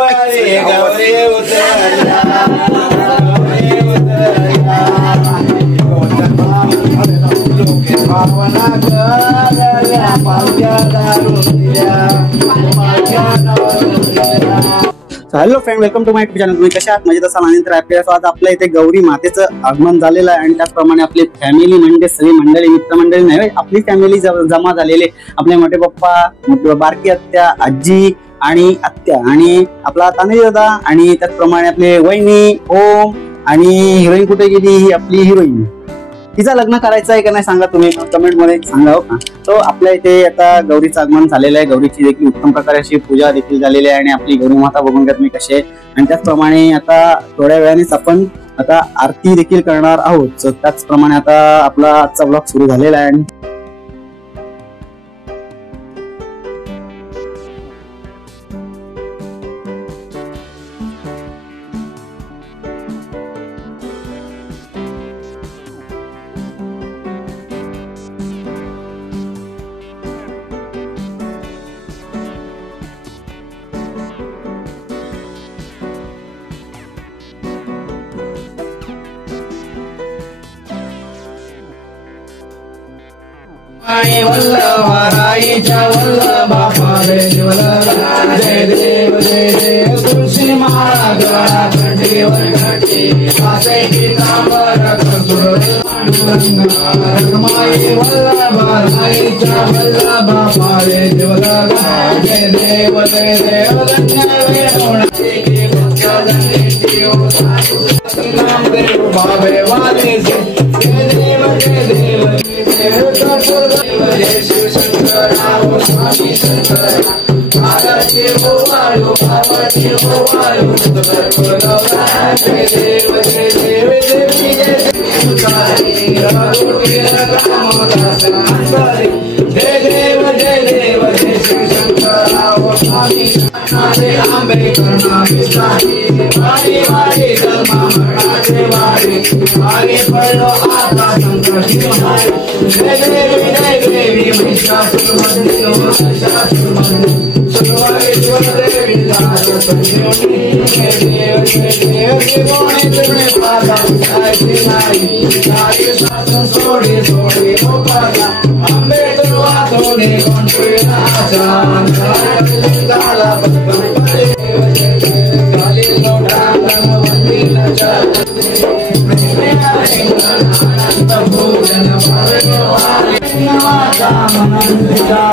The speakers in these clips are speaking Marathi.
गौरी गौरी उतरल्या लोके भावना गल्या पावत्या दारुल्या hello friend, welcome to my YouTube channel. तुम्ही कशा आहात? मजेत असाल आणि तर आज आपल्या इथे गौरी मातेचं आगमन झालेलं आहे आणि त्याचप्रमाणे आपली फॅमिली म्हणजे सगळी मंडळी मित्रमंडळी नाही, आपली फॅमिली जमा झालेली। आपले मोठे पप्पा, बारकी आत्या, आजी आणि आत्या आणि आपला तानाजी दादा आणि त्याचप्रमाणे आपले वहिनी ओम आणि हिरोईन कुठे गेली? ही आपली हिरोईन, तिचं लग्न करायचं आहे का नाही सांगा, तुम्ही कमेंट मध्ये सांगा हो का। तो आपल्या इथे आता गौरीचं आगमन झालेलं आहे। गौरीची देखील उत्तम प्रकारे अशी पूजा देखील झालेली आहे आणि आपली गौरी माता बघून घ्या तुम्ही कशी आहे। आणि त्याचप्रमाणे आता थोड्या वेळानेच आपण आता आरती देखील करणार आहोत। त्याचप्रमाणे आता आपला आजचा ब्लॉग सुरू झालेला आहे आणि वल्लभाराईच्या वल्लभा पावे ज्वलला जय देव जय देव तुळशी माळा गळा कंठीवर घातली आसे पीतांबर कसूर माई वल्लभाराईच्या वल्लभा पावे ज्वलला जय देव धन्य वेणोणाची की भक्त्या जनेची नाम देव भावे वाले जय देव जय देव जय शिव शंकराव स्वामी शंकरा आरती होवाळू पार्वती होवाळू जय देव जय देव देवी जय तुकारी रघुवीर रामदास अंतरी जय देव जय शिव शंकराव स्वामी नाथे आंबे करुणा विस्तारी वारी वारी धर्मा मराठे वारी आगे पडलो आता संकट निहारी जय देवी महिषासुरमर्दिनी महिषासुरमर्दिनी सुरवारेश्वर देवी दास संजीवनी जय देव जीवने तुमने पादा उठाई नाही सारी शासन सोडी सोडी मोकाला आंबे तुरवा तोडे कोणते राजा काला बंद काली लोटा वंदी नचा भोजन भरवारे नमाता मनंदिता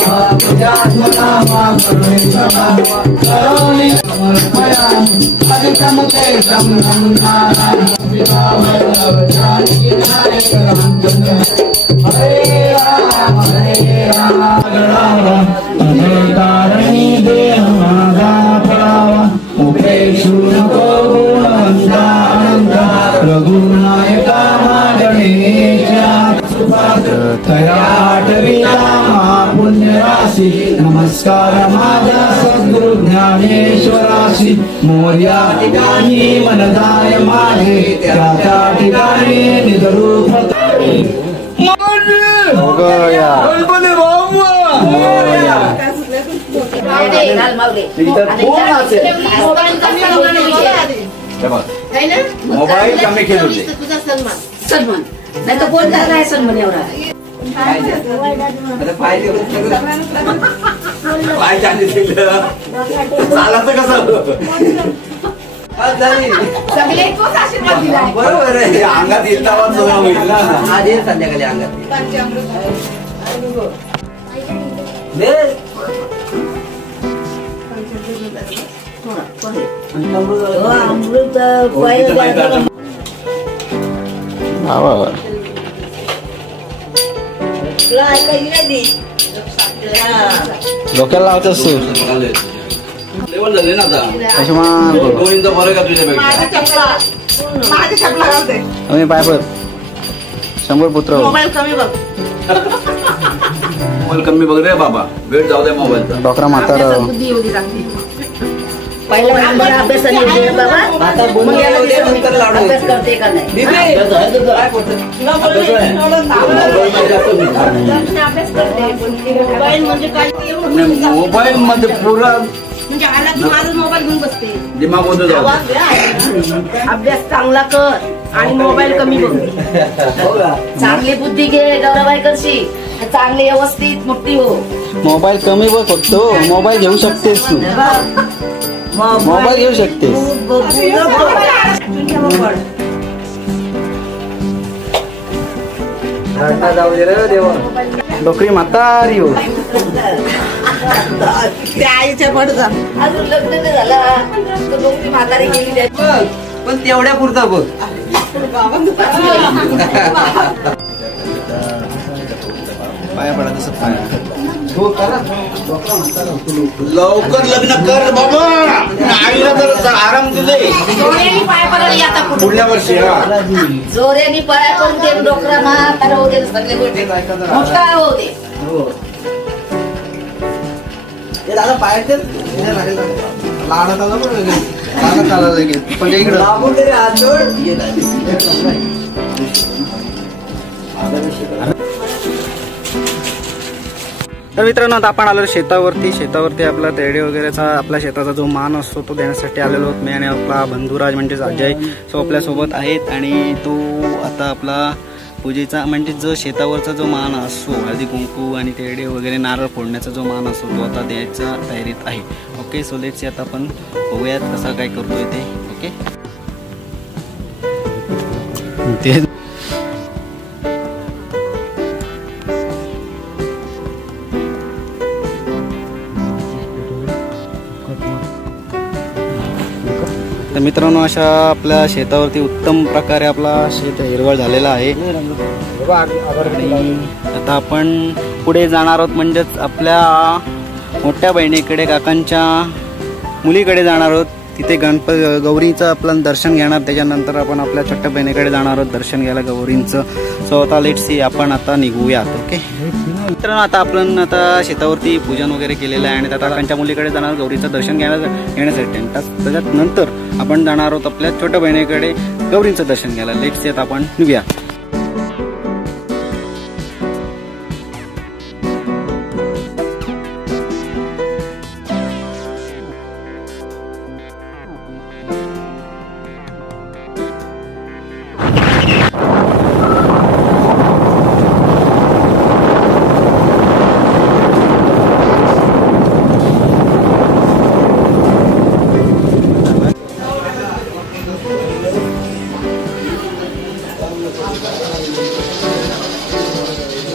जात्मना मा करुणे समावा करुणे समर्पयामि अधिकम तेजम नारायण विभावल्लभ जानकी नायक रामचंद्र हरे राम तारणी देह मागा पडावा मुखे नको गुणवंता रघुनायका गणेशा तयाटविला पुण्य राशी नमस्कार माझ्या सद्गुरु ज्ञानेश्वराशी मोर्या ठिकाणी मनदाय माझे त्या ठिकाणी निजरूप मोबाईल कमी खेळू दे सन्मान नाही तर कोण झाला आहे सन्मान एवढा पाय चालले चालायचं कसं बरोबर आहे अंगात येईल होईल ना आज येईल संध्याकाळी अंगात अमृत डोक्याला लावतो सूर लेवल झाले ना आता दोन्हींचा फरक आहे तुझ्यापेक्षा आम्ही पायपर 100 पुत्र मोबाईल कमी बघ मोबाईल कमी बघ रे बाबा वेळ जाऊ दे मोबाईलचा डोकरा म्हातारा पहिला नंबर अभ्यास आणि बाबा आता मग याला अभ्यास करते का नाही मोबाईल मध्ये पुरा म्हणजे आला की माझा मोबाईल घेऊन बसते. दिमाग होतो जाऊ. अभ्यास चांगला कर आणि मोबाईल कमी बघ. चांगली बुद्धी घे गौरवाई करशी चांगली व्यवस्थित मोठी हो. मोबाईल कमी बघ फक्त. मोबाईल घेऊ शकतेस तू. मोबाईल घेऊ शकतेस. जाऊ दे रे देवा. डोकरी म्हातारी हो. आईच्या पडचा अजून लग्न नाही झालं तर लोक म्हातारी गेली. पण तेवढ्या पुरता बघ. पाया पडा तसं पाया. हो करा. लवकर लग्न कर बाबा. आईला तर आराम दिले. जोऱ्याने पाय पडली आता पुढल्या वर्षी. हा जोऱ्याने पाय पडून दे डोकरा म्हातारा होऊ दे सगळे गोष्टी मोठा होऊ दे. दादा पाय लाडत आला पण इकडे तर मित्रांनो आता आपण आलो शेतावरती आपला तेरडे वगैरेचा आपल्या शेताचा जो मान असतो तो देण्यासाठी आलेलो आहोत मी आणि आपला बंधुराज म्हणजेच अजय सो आपल्यासोबत आहेत. आणि तो आता आपला पूजेचा म्हणजे जो शेतावरचा जो मान असतो हळदी कुंकू आणि तेरडे वगैरे नारळ फोडण्याचा जो मान असतो तो आता द्यायचा तयारीत आहे. ओके सो लेट्स आता आपण बघूयात कसा काय करतोय ते. ओके ते तर मित्रांनो अशा आपल्या शेतावरती उत्तम प्रकारे आपला शेत हिरवळ झालेला आहे. आता आपण पुढे जाणार आहोत म्हणजेच आपल्या मोठ्या बहिणीकडे काकांच्या मुलीकडे जाणार आहोत. तिथे गौरीचं आपलं दर्शन घेणार. त्याच्यानंतर आपण आपल्या छोट्या बहिणीकडे जाणार आहोत दर्शन घ्यायला गौरींचं. सो आता लेट्स सी आपण आता निघूयात. ओके मित्रांनो आता आपण आता शेतावरती पूजन वगैरे केलेलं आहे आणि त्या काकांच्या मुलीकडे जाणार गौरीचं दर्शन घेण्यासाठी. त्याच्यात नंतर आपण जाणार आहोत आपल्या छोट्या बहिणीकडे गौरींचं दर्शन घ्यायला. लेट्स सी आता आपण निघूया.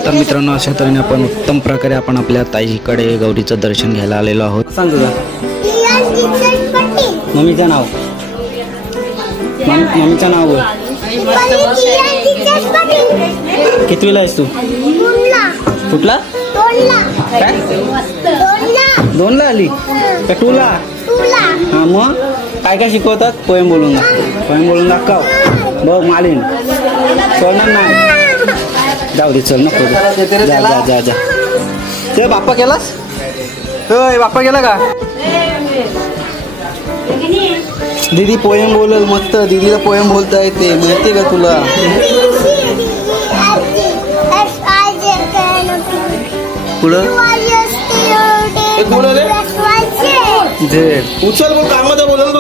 तर मित्रांनो अशा तऱ्हेने आपण उत्तम प्रकारे आपण आपल्या ताईकडे गौरीचं दर्शन घ्यायला आलेलो आहोत. सांग तुझं मम्मीचं नाव. मम्मीचं नाव बोल. कितवीला आहेस तू. कुठला काय 2ला आली का 2ला. हा मग काय काय शिकवतात. पोएम बोलून दाखव. बघ मालिन सोडणार नाही. जाऊ दे चल नको जा. ते बाप्पा केलास. बाप्पा केला का. दीदी पोएम बोलल मस्त. दीदीला पोएम बोलता येते माहितीये का तुला. पुढं उचल मग कामात बोलल तू.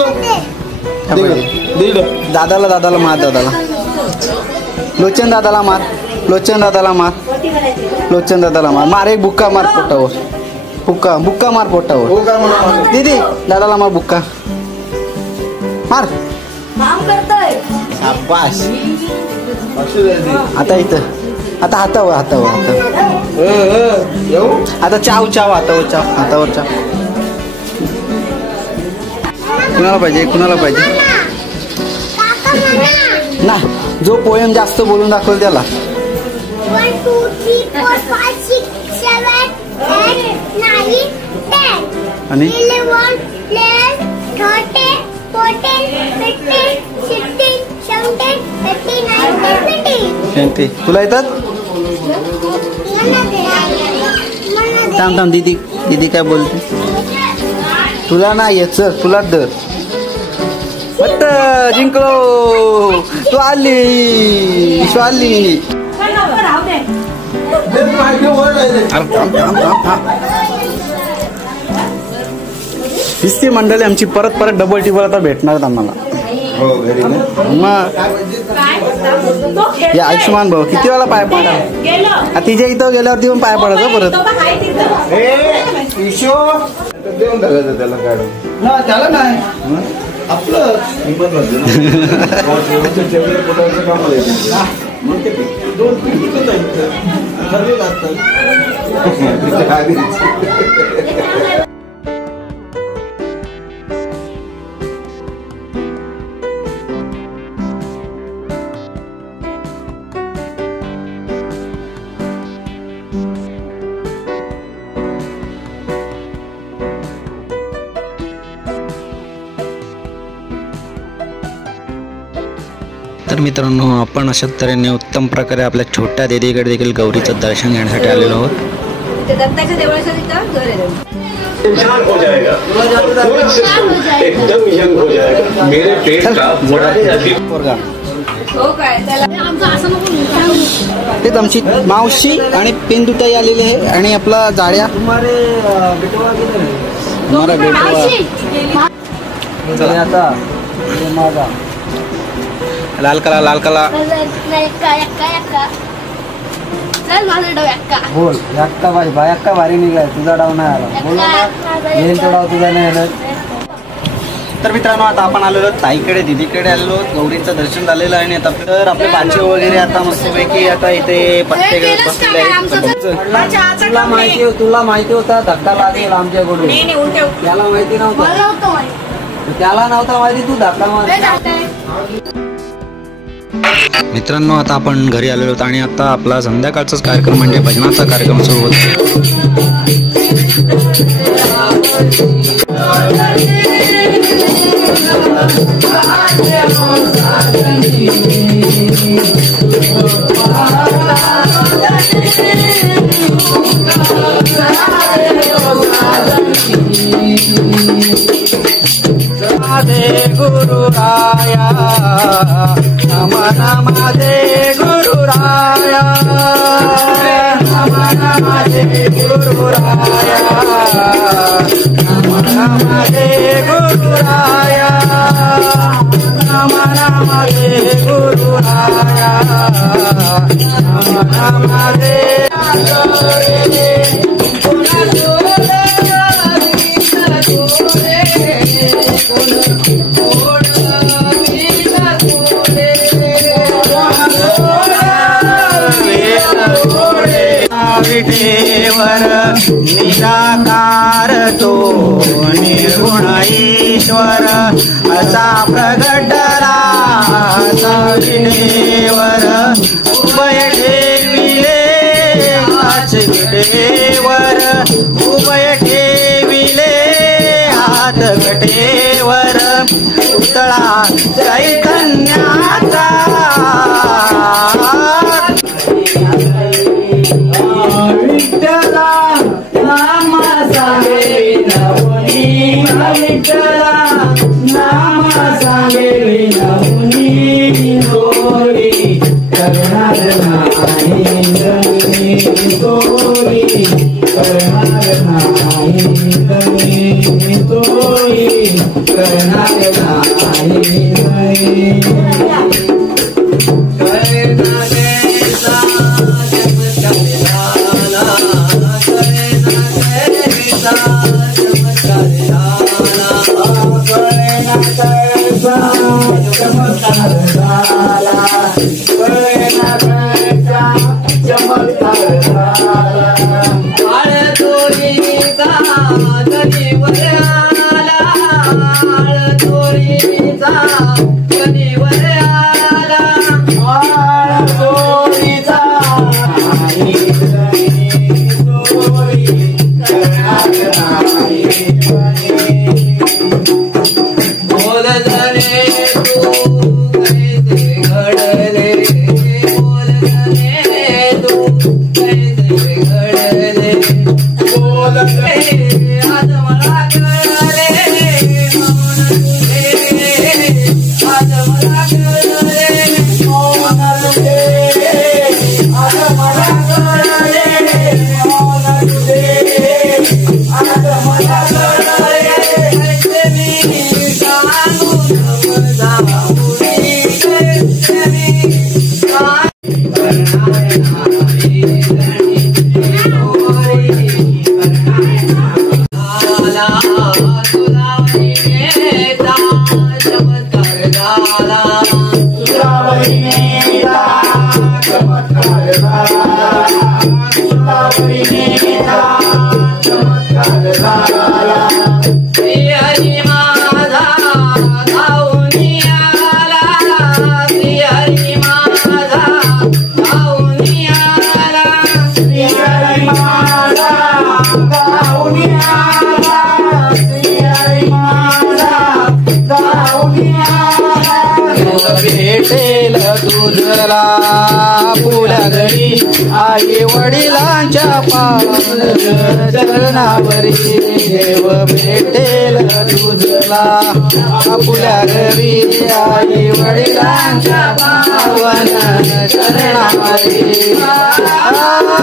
दादाला मार. लोचन दादाला मार. मार एक बुक्का मार पोटावर. बुक्का मार पोटावर. दीदी दादाला मार बुक्का मार. शाबास. आता इथं आता हातावर आता चाव हातावर चाव. कुणाला पाहिजे ना. जो पोएम जास्त बोलून दाखवल त्याला. 1 2 3 4 5 6 7 8 9 10 आणि 11 12 13 14 15 16 17 18 19 20. तुला येतात. थांब दीदी काय बोलते. तुला नाही येत सर. तुला डर. मत जिंकलो. तू आली. दिसते मंडळी आमची परत परत डबल टिबल आता भेटणार आम्हाला. मग या आयुष्यमान भाऊ किती वेळा पाय पडा तिच्या इथं गेल्यावरती पण पाय पडायचं परत. त्याला नाही आपलं तर मित्रांनो आपण अशा तऱ्हेने उत्तम प्रकारे आपल्या छोट्या देवीकडे देखील गौरीचं दर्शन घेण्यासाठी आलेलो आहोत. दत्ताच्या देवळाच्या तिथं घर आहे. शांत हो जाएगा एकदम यंग हो जाएगा मेरे पेट का बड़ा ही अजीब हो काय त्याला तेच आमची मावशी आणि पेंदुताई आलेली आहे आणि आपला जाड्या लाल कला लाल कला बोल एक्का भाई एक्का भारी निघाय तुझा डाव नाही आला बोल येईल तो डाव तुझा नाही आला. तर मित्रांनो आता आपण आलेलो ताईकडे दिदीकडे आलेलो गौरीचं दर्शन झालेलं आहे आणि आता तर आपले बाचे वगैरे आता मस्तपैकी आता इथे पत्ते घेऊन बसलेले आहेत. तुला माहिती होता धक्का लागेल आमच्याकडून त्याला माहिती नव्हतं त्याला नव्हता माहिती तू धक्का मार. मित्रांनो आता आपण घरी आलेलो आहोत आणि आता आपला संध्याकाळचाच कार्यक्रम म्हणजे भजनाचा कार्यक्रम सुरू होतो. गुरुराया नम नमदे गुरुराया नम नमदे गुरुराया नम नमदे गुरुराया नम नमदे गुरुराया नम नमदे विठेवर निराकार तो निर्गुण ईश्वर असा प्रगटला विठेवर उभय ठेविले हाच विठेवर उभय ठेविले हात गटेवर पुतळा चैतन्याचा भेटेल तुझला पुऱ्या घरी आई वडिलांच्या चरणावरी देव भेटेल तुझला पुऱ्या घरी आई वडिलांच्या पावन चरणावरी ला ला ला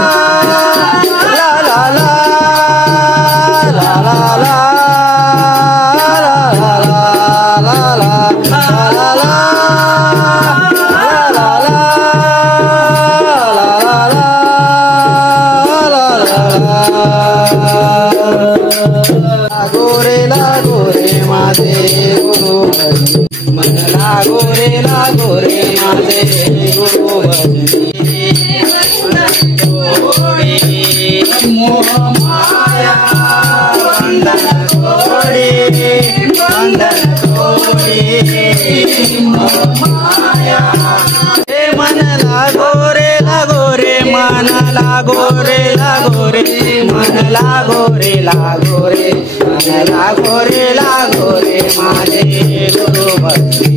ला ला ला लागो रे माझे गुरु मोह माया बंधन तोडे मोह माया हे मन लागो रे मन लागो रे मन लागो रे मन लागो रे माझे गुरु भक्ती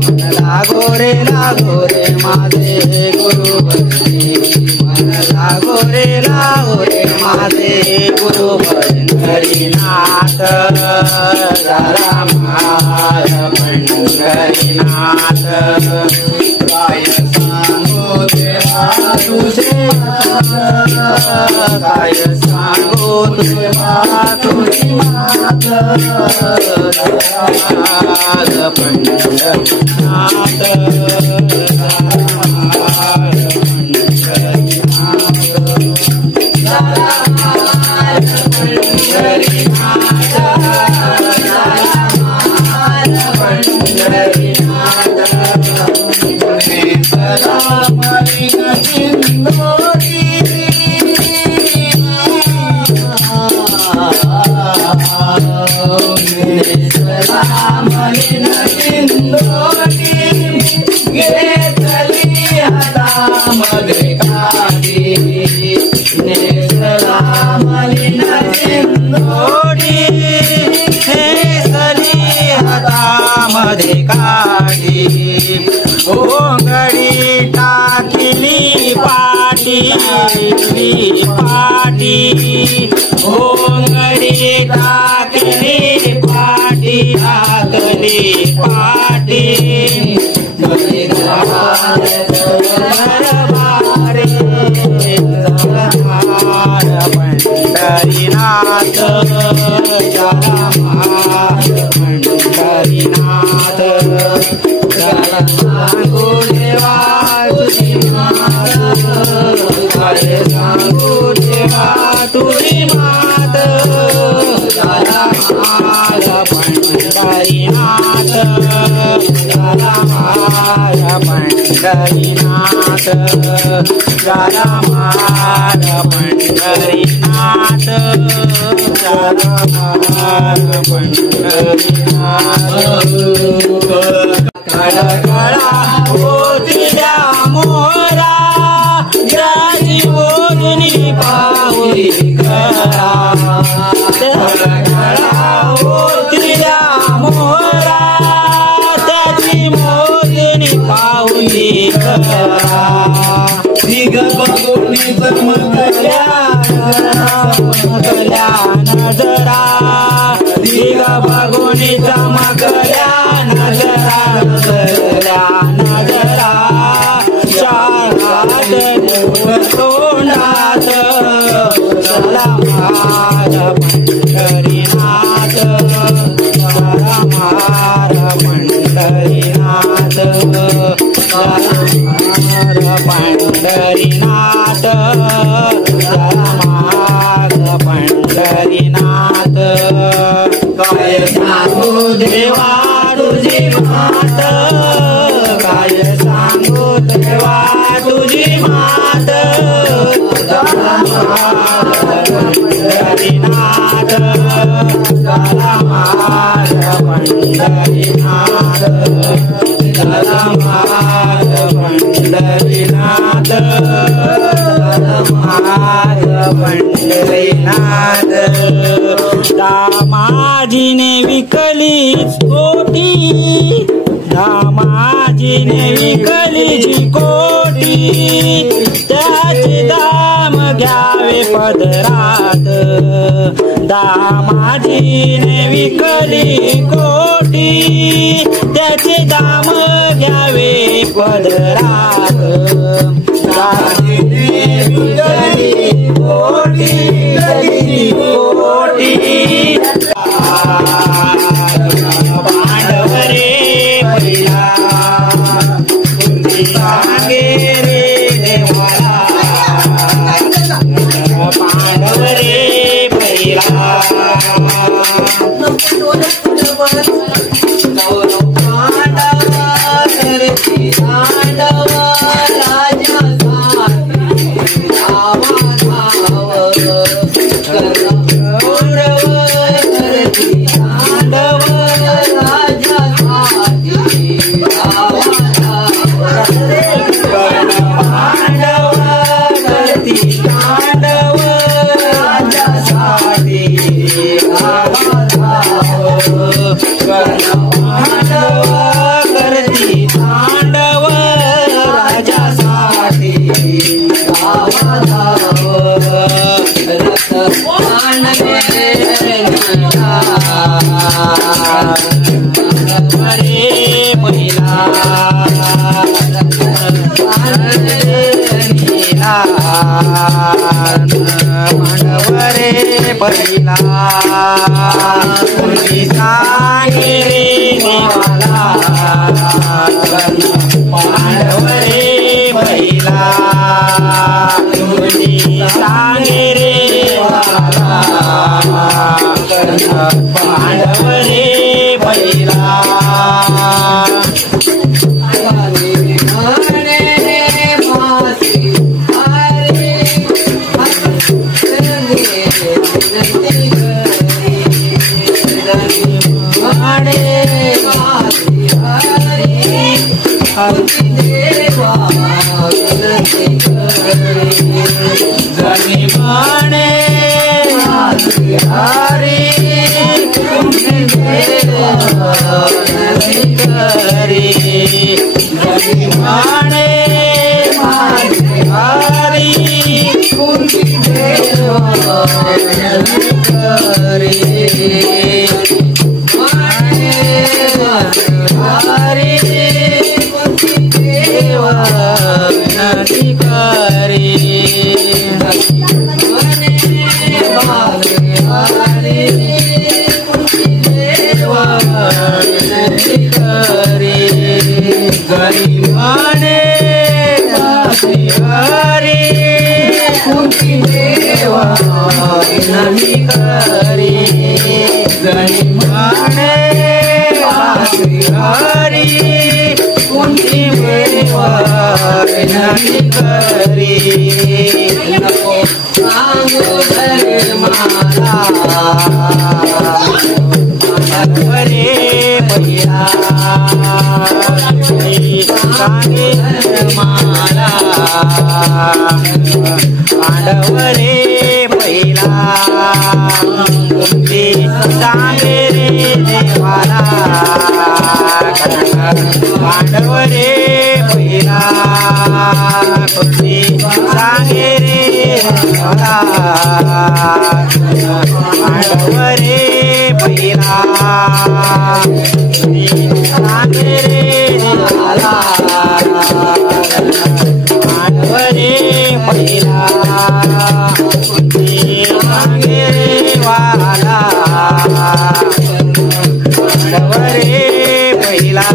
मन लागो रे माझे गुरु भक्ती मन लागो रे माझे गुरु भजन हरिनाथ रामाय पंढरीनाथ काय सांगो देवा तुझे काय सांगो देवा तुझी मात पंढरीनाथ ओंगडी टाकली पाटी ओंगडी टाकली पाटी पंढरीनाथ पंढरीनाथ सांगो देवा तुझी मात सांगो देवा तुझी मात पंढरीनाथ पंढरीनाथ पंढरीनाथ काळा काळा होतिल्या मोहरा जाती बोलुनी पाहुली खरा काळा काळा होतिल्या मोहरा त्याची मोजणी पाहुली खरा दिग बघुनी चमकल्या नजरा दिग बघुनी चमकल्या नजरा चारात तोंडात चला मार पंढरीनाथ चला मार पंढरीनाथ चला मार पंढरीनाथ पंढरीनाथ माग पंढरीनाथ काय सांगू देवा तुझी मात काय सांगू देवा तुझी मात पंढरीनाथ माग पंढरीनाथ माग पंढरीनाथ माग पंढरीनाथ दामाजीने विकलीच कोटी दामाजीने विकलीची कोटी त्याचे दाम घ्यावे पदरात दामाजीने विकली कोटी त्याचे दाम घ्यावे पदरात दामाजीने विकली कोटी कोटी पांडवरे पहिला सांगे रे देवाला पांडवरे पहिला मांडवरे पहिला तुझी सांगे रे देवाला मांडवरे पहिला तुझी सांगे रे मांडवरे पहिला जनी माने हरी जनी माने हरी कुंती पांडवरे पहिला सांगे रे देवाला पांडवरे पहिला सांगे रे देवाला पांडवरे पहिला सांगे रे देवाला पांडवरे पहिला सांगे वाला पांडवरे पहिला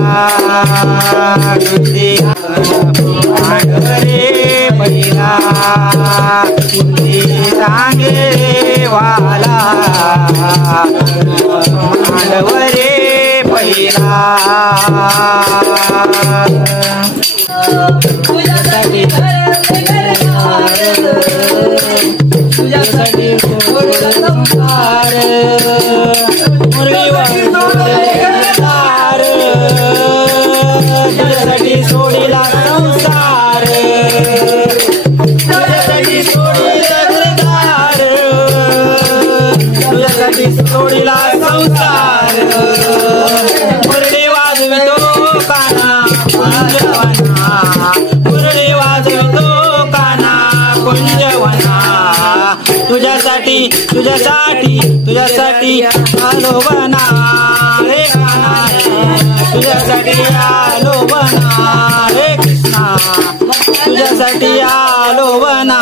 पांडवरे पहिला बुद्धी सांगे वाला मांडव रे पहिला तुझ्यासाठी तुझ्यासाठी संसार तुझ्यासाठी सोडीला संसार तुझ्यासाठी सोडीला घरदार तुझ्यासाठी सोडीला संसार मुरली वाजवितो काना कुंजवना मुरली वाजवितो काना कुंजवना तुझ्यासाठी तुझ्यासाठी तुझ्यासाठी आलो बना रे काना तुझ्यासाठी आलो बना रे कृष्णा तुझ्यासाठी आलो बना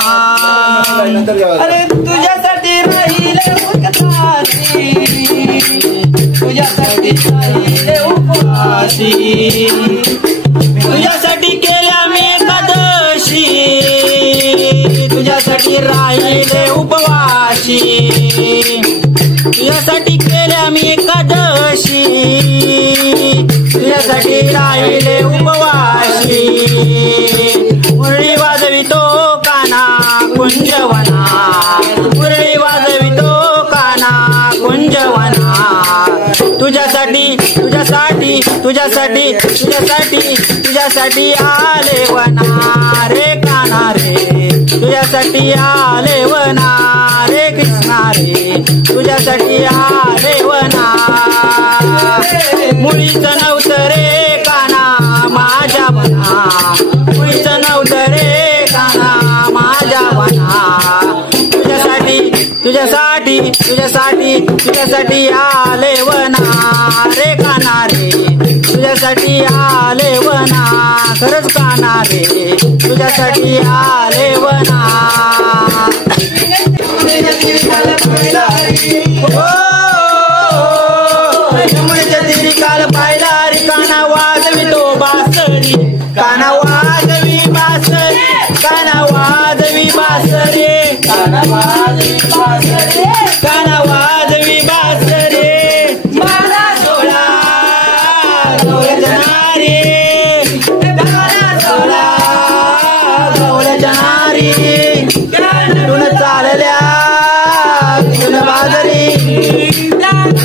अरे तुझ्यासाठी राहिले उपाशी तुझ्यासाठी राहिले उपाशी तुझ्यासाठी केल्या मी एकादशी तुझ्यासाठी राहिले उपवाशी तुझ्यासाठी केल्या मी एकादशी तुझ्यासाठी राहिले उपवाशी मुरळी वाजवितो काना कुंजवना मुरळी वाजवितो काना कुंजवना तुझ्यासाठी तुझ्यासाठी तुझ्यासाठी तुझ्यासाठी तुझ्यासाठी आले वना रे काना रे तुझ्यासाठी आले वना रे कृष्णा रे तुझ्यासाठी आले वना मुळीच नव्हतं रे काना माझ्या वना मुळीच नव्हतं रे काना माझ्या वना तुझ्यासाठी तुझ्यासाठी तुझ्यासाठी तुझ्यासाठी आले वना रे काना रे तुझ्यासाठी आले वना खरंच काना रे तुझ्यासाठी आले वना यमुनेच्या तीरी काल पाहिला रे काना वाजवितो बासरी काना वाजवी बासरी काना वाजवी बासरी काना वाजवी बासरी काना वाजवी बासरी मला सोळा गौरच्या नारी काना सोळा गौरच्या नारी तुन चालल्या तुन बाजारी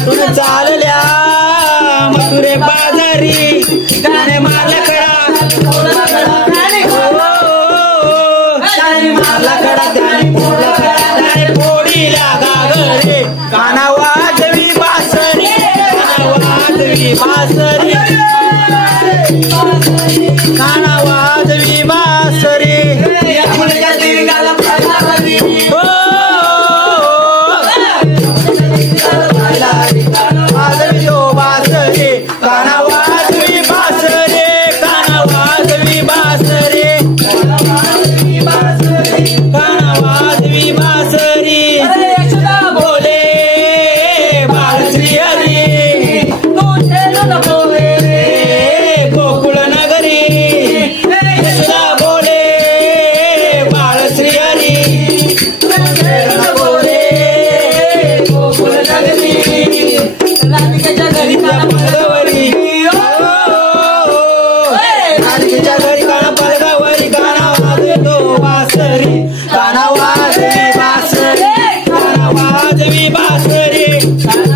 तुन चालल्या मथुरे बाजारी त्याने मारला कडा त्याने मारला कडा त्याने फोडला कडा त्याने फोडीला गागरे काना वाजवी बासरी काना वाजवी बासरी काना वाजवी बासरी यमुनेच्या तीरी काल वाजवितो बासरी काना वाजवी बासरी काना वाजवी बासरी काना वाजवी बासरी यशोदा बोले बाळश्री हरी बोले गोकुळ नगरी यशोदा बोले बाळश्री हरी बोले गोकुळ नगरी राधिकेच्या घरी काना पलगावरी राधिकेच्या घरी काना पलगावरी काना वाजवितो बासरी काना वाजवी बासरी काना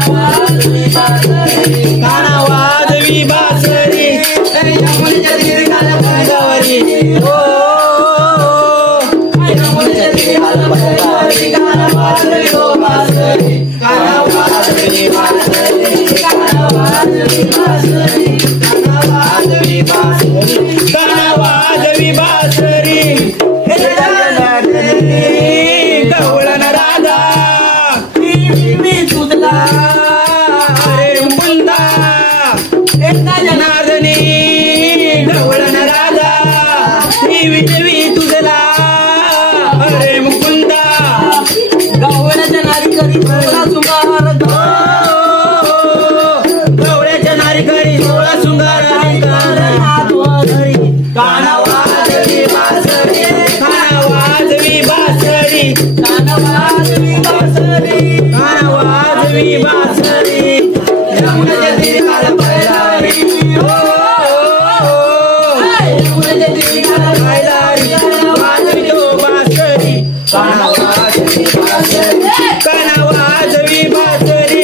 वाजवी बासरी काना वाजवी बासरी यमुनेच्या तीरी काना पलगावरी यमुनेच्या तीरी काना पलगावरी काना वाजवितो बासरी काना वाजवी बासरी काना वाजवी बासरी काना वाजवी बासरी काना वाजवी बासरी कानावाजवी बासरी कानावाजवी बासरी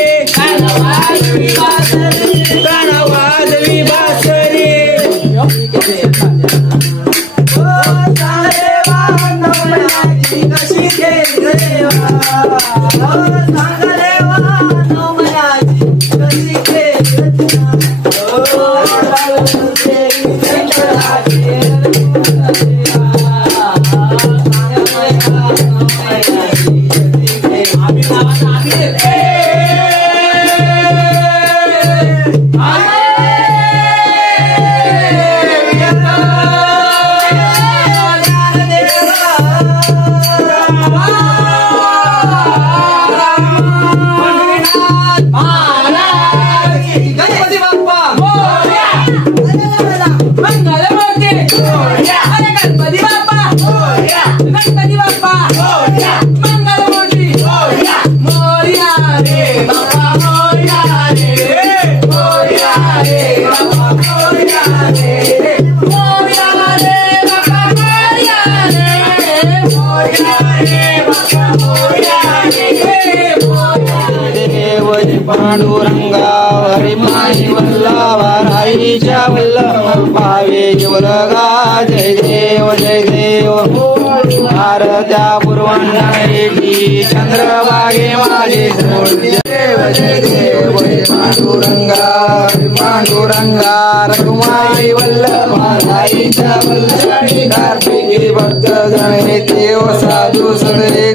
पांडुरंगा हरिमाई वल्लभा राईच्या वल्लभ पावे जीवलगा जय देव भारत्या पूर्वांगी चंद्रभागे माझे देव जय देव पांडुरंगा रघुमाई वल्लभा राईच्या वल्लभ कार्तिकी भक्त जणे देव साधू सगळे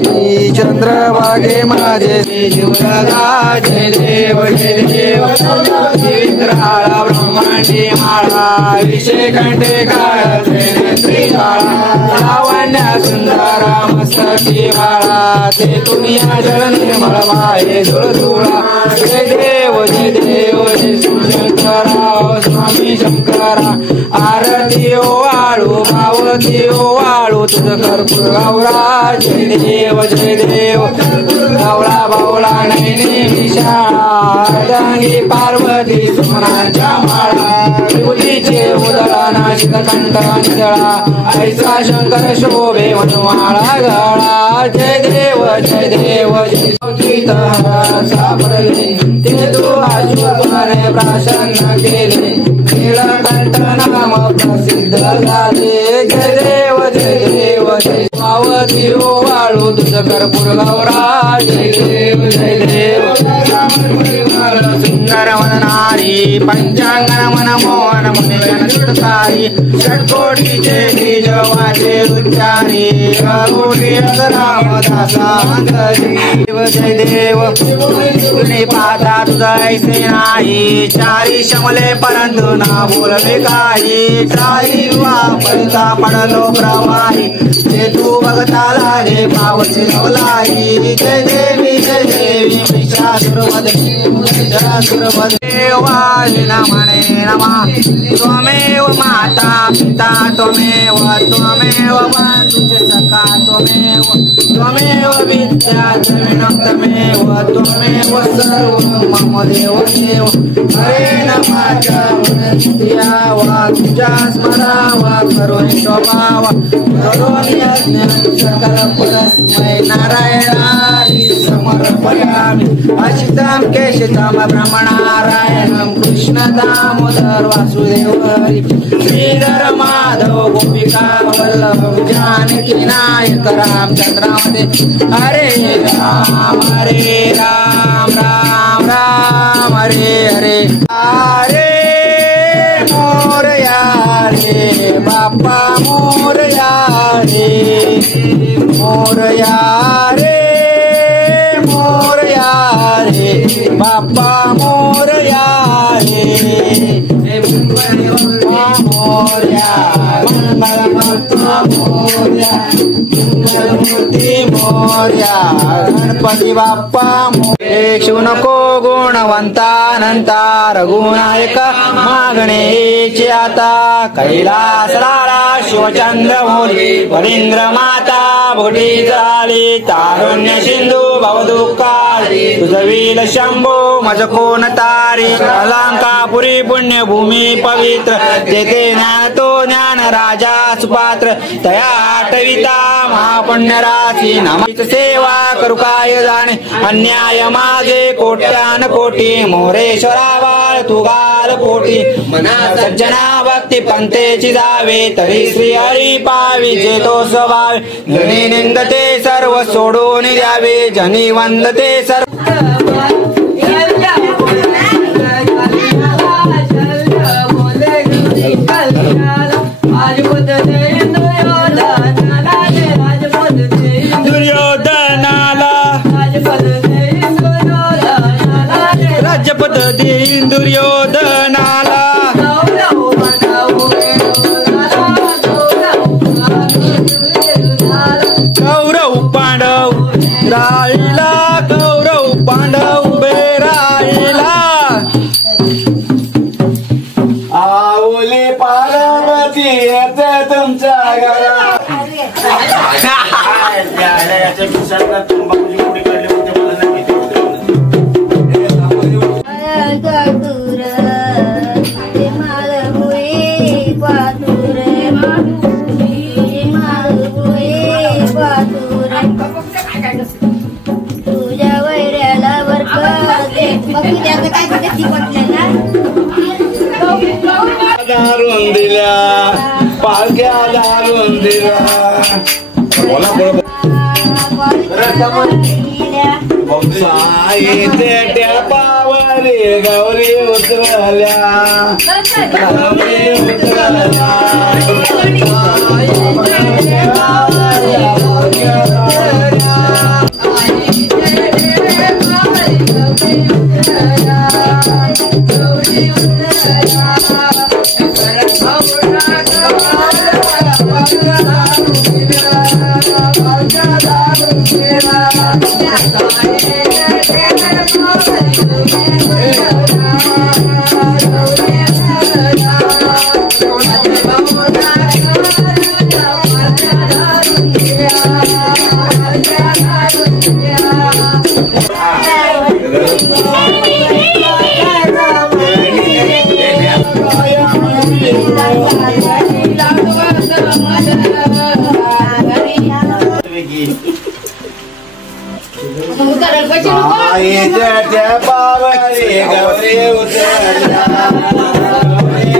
चंद्रभागे माझे जीवलगा जय देव विग्रहाला ब्रह्मांडी माळा विषय कंठे काळ त्रिकाळा लावण्य सुंदरा मस्तकी बाळा ते दुनिया जल निर्मळ माये धुळधुळा जय देव जय शंकराव स्वामी शंकरा आरती ओ वाळू भावती ओ वाळू तुझ कर्पूर गौरा जय देव गौरा भावला नैने विशाळी पार्वती सुमनाच्या माळा विभूतीचे उदळा नाशिक कंठ अंजळा ऐसा शंकर शोभे मनमाळा गळा जय देव सापडले ते तू अशोकाने प्राशन केले नीलकंठ नाम प्रसिद्ध झाले जय देव पावती ओ वाळू तुझ कर्पूर गौरा जय देव सुंदर वदनारी पंचांगन मन मोहन मुनिजन सुटकारी षटकोटीचे बीज वाचे उच्चारी अकोटी रामदासा देव जय देव तुने पाहता तुझा ऐसे नाही चारी शमले परंतु ना बोलवे काही चारी वापरता पडलो प्रवाही ते तू बघता लागे पावसे नवलाई जय देवी महिषासुरवदे नमणे नमः त्वमेव माता पिता त्वमेव बंधुश्च सखा त्वमेव विद्या द्रविणं त्वमेव सर्वं मम देव हरे नमः वा तुझ्या स्मरा वा करोमि स्वभाव करोमि यज्ञं सकल परस्मै नारायणानि समर्पयामि अचितं केशितं ब्रह्मणारायणं कृष्ण दामोदर वासुदेव हरि श्रीधर माधव गोपिका वल्लभ जानकी नायक रामचंद्रामध्ये हरे राम राम राम हरे हरे हरे मोरया रे बाप्पा मोरया रे बाप्पा मोरया रे मोरया गणपती बाप्पा शिव नको गुणवंतानंता रघुनायक मागणेची आता कैलासराला शिवचंद्र मोरी वरिंद्र माता भोटी झाली तारुण्य सिंधू भवदुःखारी तुझवील शंभो मज कोण तारी अलंकापुरी पुण्यभूमी पवित्र तेथे ज्ञान तो ज्ञान राजा सुपात्र तया आठविता महापुण्य राशी नामाच सेवा करू काय जाणे अन्याय माझे कोट्यान कोटी मोरेश्वरावाळ तू गाल पोटी मना सज्जना भक्ती पंथेची जावे तरी श्री हरी पावी जे तो स्वभाव जनी निंदते सर्व सोडून द्यावे जनी वंदते सर्व दुर्योधनाला राज्यपद देईन दुर्योधनाला कौरव पांडव राहिला कौरव पांडव उभे राहिला आवली पार्वती येते तुमच्या घरात तुझ्या वैऱ्याला दारून दिल्या पालख्या दारून दिल्या साईच्या पावरी गौरी उतरल्या गौरी उतरल्या साईच्या पावरी गौरी उतरल्या गौरी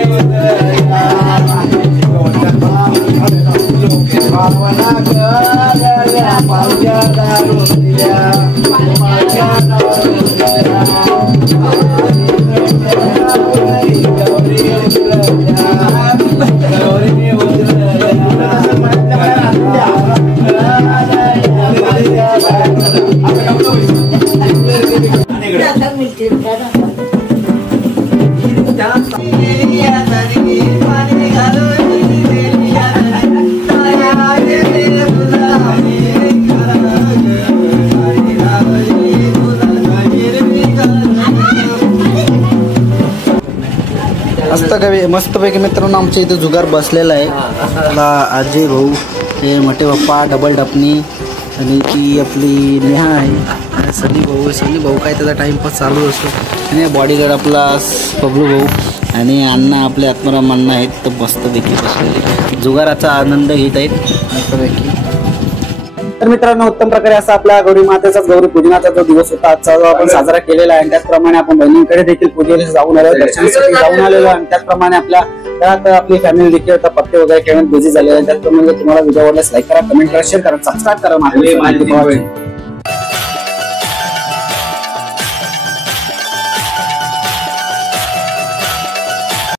उतरल्या भावना करल्या पालख्या दारून दिल्या पालख्या दारून दिल्या गौरी उतरल्या गौरी मस्तपैकी मित्रांनो आमच्या इथे जुगार बसलेला आहे. आपला अजय भाऊ, हे मोठे पप्पा, डबल डपनी आणि ती आपली नेहा आहे, सनी भाऊ काय त्याचा टाइमपास चालू असतो आणि बॉडीगार्ड आपला बबलू भाऊ आणि अण्णा आपले आत्माराम अण्णा आहेत. तर मस्तपैकी बसलेले जुगाराचा आनंद घेत आहेत मस्तपैकी. तर मित्रांनो उत्तम प्रकारे असा आपला गौरी मातेचा गौरी पूजनाचा जो दिवस होता आजचा जो आपण साजरा केलेला आहे. त्याचप्रमाणे आपण बहिणींकडे देखील पूजेला जाऊन आलो, दर्शनासाठी जाऊन आलेलो आणि त्याचप्रमाणे आपल्या घरात आपली फॅमिली देखील आता पत्ते वगैरे खेळण्यात बिझी झालेले आहे. त्याचप्रमाणे तुम्हाला व्हिडिओ आवडल्यास लाईक करा, कमेंट करा, शेअर करा, सबस्क्राईब करा.